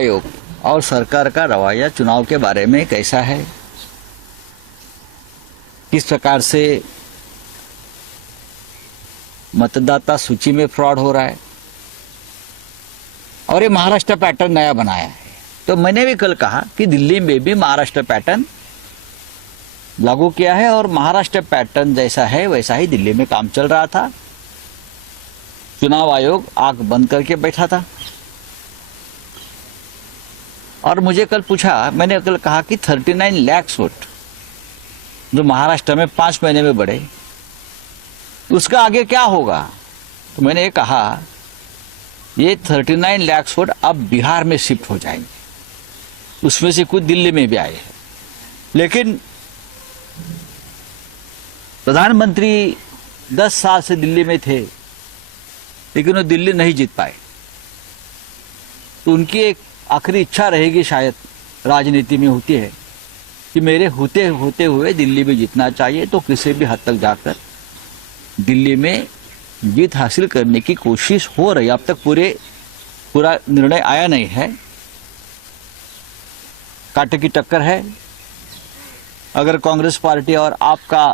आयोग और सरकार का रवैया चुनाव के बारे में कैसा है, किस प्रकार से मतदाता सूची में फ्रॉड हो रहा है, और ये महाराष्ट्र पैटर्न नया बनाया है। तो मैंने भी कल कहा कि दिल्ली में भी महाराष्ट्र पैटर्न लागू किया है और महाराष्ट्र पैटर्न जैसा है वैसा ही दिल्ली में काम चल रहा था। चुनाव आयोग आंख बंद करके बैठा था। और मुझे कल पूछा, मैंने कल कहा कि 39 लाख वोट जो महाराष्ट्र में 5 महीने में बढ़े, उसका आगे क्या होगा। तो मैंने ये कहा ये 39 लाख वोट अब बिहार में शिफ्ट हो जाएंगे, उसमें से कुछ दिल्ली में भी आए हैं। लेकिन प्रधानमंत्री 10 साल से दिल्ली में थे, लेकिन वो दिल्ली नहीं जीत पाए। तो उनकी एक आखिरी इच्छा रहेगी, शायद राजनीति में होती है, कि मेरे होते हुए दिल्ली में जीतना चाहिए। तो किसी भी हद तक जाकर दिल्ली में जीत हासिल करने की कोशिश हो रही है। अब तक पूरा निर्णय आया नहीं है, कांटे की टक्कर है। अगर कांग्रेस पार्टी और आपका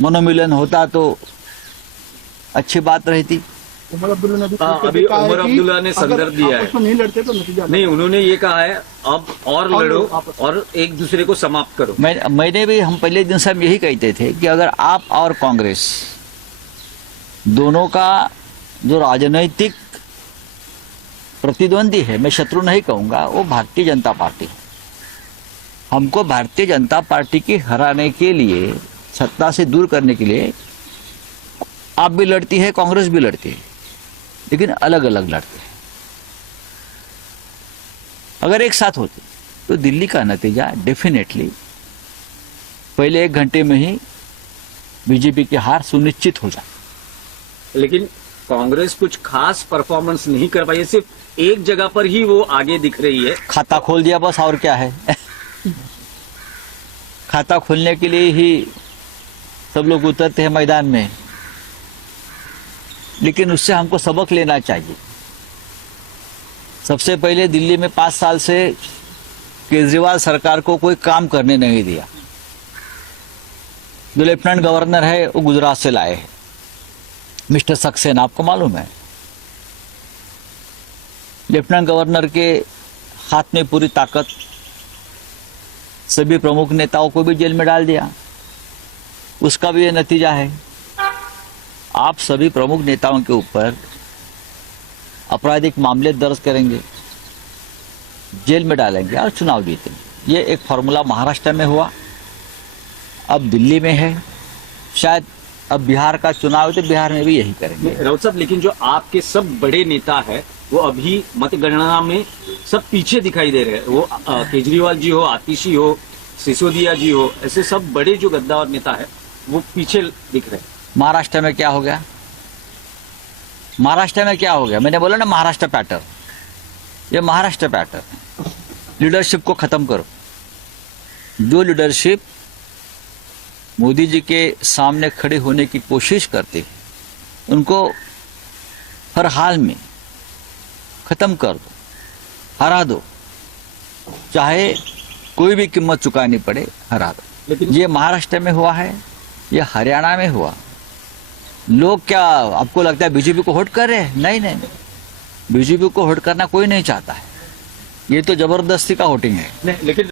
मनोमिलन होता तो अच्छी बात रहती। उमर अब्दुल्ला ने अभी उमर अब्दुल्ला ने संदर्भ दिया है, नहीं लड़ते तो नतीजा नहीं, उन्होंने ये कहा है अब और लड़ो और एक दूसरे को समाप्त करो। मैंने भी, हम पहले दिन से हम यही कहते थे कि अगर आप और कांग्रेस दोनों का जो राजनीतिक प्रतिद्वंदी है, मैं शत्रु नहीं कहूंगा, वो भारतीय जनता पार्टी है। हमको भारतीय जनता पार्टी की हराने के लिए, सत्ता से दूर करने के लिए आप भी लड़ती है, कांग्रेस भी लड़ती है, लेकिन अलग अलग लड़ते हैं। अगर एक साथ होते तो दिल्ली का नतीजा डेफिनेटली पहले 1 घंटे में ही बीजेपी की हार सुनिश्चित हो जाए। लेकिन कांग्रेस कुछ खास परफॉर्मेंस नहीं कर पाई, सिर्फ एक जगह पर ही वो आगे दिख रही है। खाता खोल दिया बस, और क्या है। खाता खोलने के लिए ही सब लोग उतरते हैं मैदान में, लेकिन उससे हमको सबक लेना चाहिए। सबसे पहले दिल्ली में 5 साल से केजरीवाल सरकार को कोई काम करने नहीं दिया। जो लेफ्टिनेंट गवर्नर है वो गुजरात से लाए हैं, मिस्टर सक्सेना, आपको मालूम है। लेफ्टिनेंट गवर्नर के हाथ में पूरी ताकत, सभी प्रमुख नेताओं को भी जेल में डाल दिया। उसका भी ये नतीजा है। आप सभी प्रमुख नेताओं के ऊपर आपराधिक मामले दर्ज करेंगे, जेल में डालेंगे और चुनाव जीतेंगे। ये एक फॉर्मूला महाराष्ट्र में हुआ, अब दिल्ली में है, शायद अब बिहार का चुनाव तो बिहार में भी यही करेंगे। राउत साहब, लेकिन जो आपके सब बड़े नेता है वो अभी मतगणना में सब पीछे दिखाई दे रहे हैं। वो केजरीवाल जी हो, आतिशी हो, सिसोदिया जी हो, ऐसे सब बड़े जो गद्दार नेता है वो पीछे दिख रहे हैं। महाराष्ट्र में क्या हो गया? महाराष्ट्र में क्या हो गया? मैंने बोला ना, महाराष्ट्र पैटर्न। ये महाराष्ट्र पैटर्न, लीडरशिप को खत्म करो। जो लीडरशिप मोदी जी के सामने खड़े होने की कोशिश करते हैं, उनको हर हाल में खत्म कर दो, हरा दो, चाहे कोई भी कीमत चुकानी पड़े, हरा दो। लेकिन ये महाराष्ट्र में हुआ है, ये हरियाणा में हुआ। लोग क्या आपको लगता है बीजेपी को वोट कर रहे हैं? नहीं नहीं नहीं, बीजेपी को वोट करना कोई नहीं चाहता है। ये तो जबरदस्ती का वोटिंग है। नहीं, लेकिन